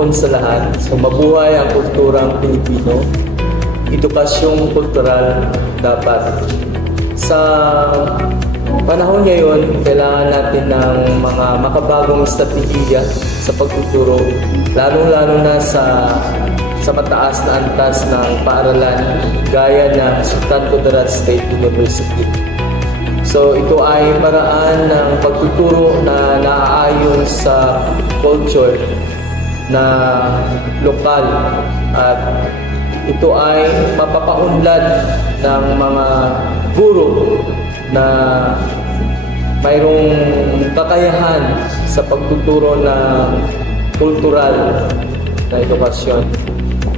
ampon sa lahat. So mabuhay ang kulturang Pilipino. Edukasyong kultural dapat. Sa panahon ngayon, kailangan natin ng mga makabagong estratehiya sa pagtuturo, lalong-lalo na sa mataas na antas ng paaralan gaya ng Sultan Kudarat State University. So ito ay paraan ng pagtuturo na naaayon sa culture na lokal at ito ay mapapaunlad ng mga guro na mayroong kakayahan sa pagtuturo ng kultural na edukasyon.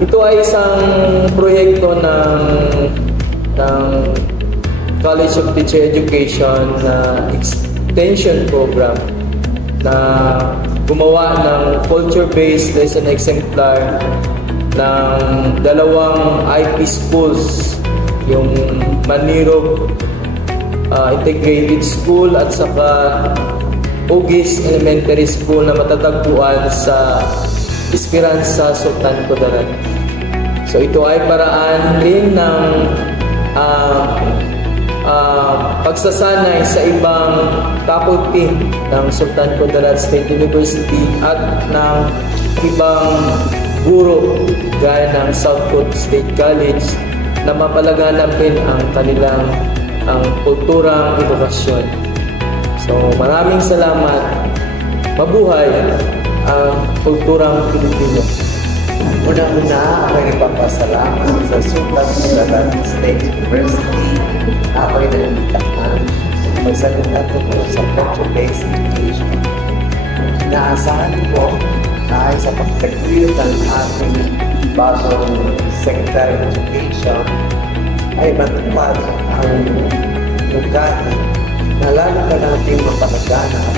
Ito ay isang proyekto ng College of Teacher Education na extension program na gumawa ng culture-based lesson exemplar ng dalawang IP schools, yung Manirog Integrated School at saka Ugis Elementary School na matatagpuan sa Esperanza, Sultan Kudarat. So ito ay paraan rin ng pagsasanay sa ibang faculty ng Sultan Kudarat State University at ng ibang guro gaya ng South Coast State College na mapalaganapin ang kanilang kulturang edukasyon. So maraming salamat. Mabuhay ang kulturang Pilipino. Una-una, ako'y nagpapasalamat sa Sultan Kudarat State University. Ako'y naimbitahan magsalita tungkol sa culture-based education. Inaasahan ko ay sa pagtagpil ng ating bagong Secretary of Education ay matupad ang ugali na lalo ka natin mapalaganap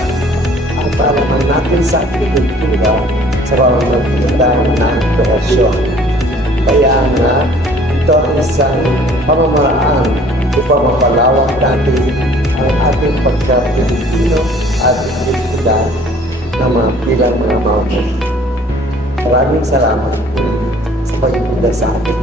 at paalaman natin sa agrikultura sa pamamagitan ng operasyon. Kaya nga, ito ang isang pamamaraan upang mapalawak natin ang ating pagka-Pilipino at identidad ng mga bilang mga mamamayan. Maraming salamat sa pag-ibig sa atin.